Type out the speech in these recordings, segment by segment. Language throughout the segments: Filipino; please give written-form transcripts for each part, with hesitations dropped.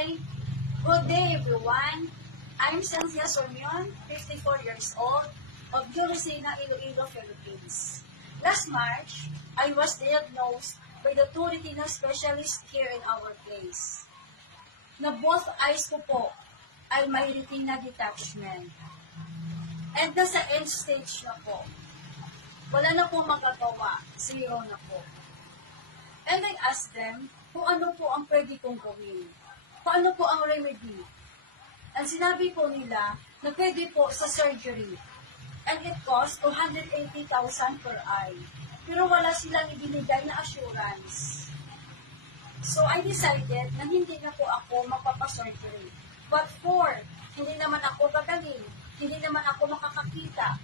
Hi! Good day, everyone. I'm Cynthia Sormion, 54 years old, of Lucena, Iloilo, Philippines. Last March, I was diagnosed by the two retina specialists here in our place, na both eyes ko po ay may retina detachment. And nasa end stage na po. Wala na po magagawa. Zero na po. And I asked them kung ano po ang pwede kong gawin. Paano po ang remedy? And sinabi po nila na pwede po sa surgery. And it costs 280,000 per eye. Pero wala silang ibinigay na assurance. So I decided na hindi na po ako magpapasurgery. But for, hindi naman ako gagaling, hindi naman ako makakakita.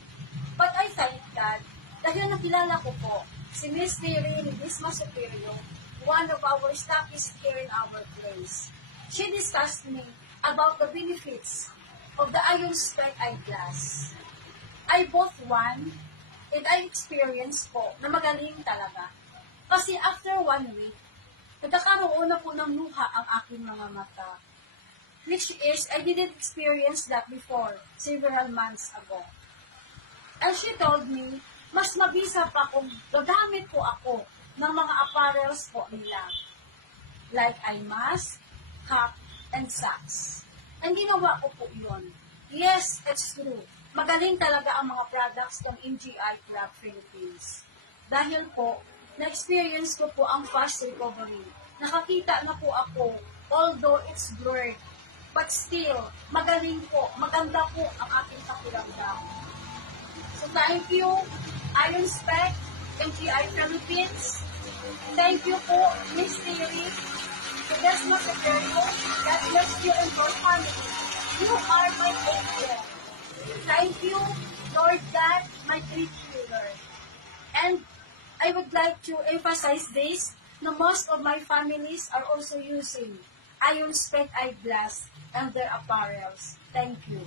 But I thank God, dahil nakilala ko po, si Miss Mary Ledesma Superior, one of our staffies here in our place. She discussed me about the benefits of the Ion Spec eyeglass. I bought one, and I experienced po na magaling talaga. Kasi after 1 week, nagkakaroon na po ng luha ang aking mga mata. Which is, I didn't experience that before, several months ago. And she told me, mas mabisa pa kung gagamit po ako ng mga apparels po nila. Like eye mask, cap, and socks. And ginawa ko po yun. Yes, it's true. Magaling talaga ang mga products ng NGI Club Philippines. Dahil po, na-experience ko po ang fast recovery. Nakakita na po ako, although it's blurred. But still, magaling po, maganda po ang aking pakiramdam. So thank you, Ion Spec, NGI Philippines. Thank you po, Miss Mary Ledesma Superior. God bless you and your family. You are my angel. Thank you, Lord God, my great healer. And I would like to emphasize this, na most of my families are also using Ion Spec eyeglass and their apparels. Thank you.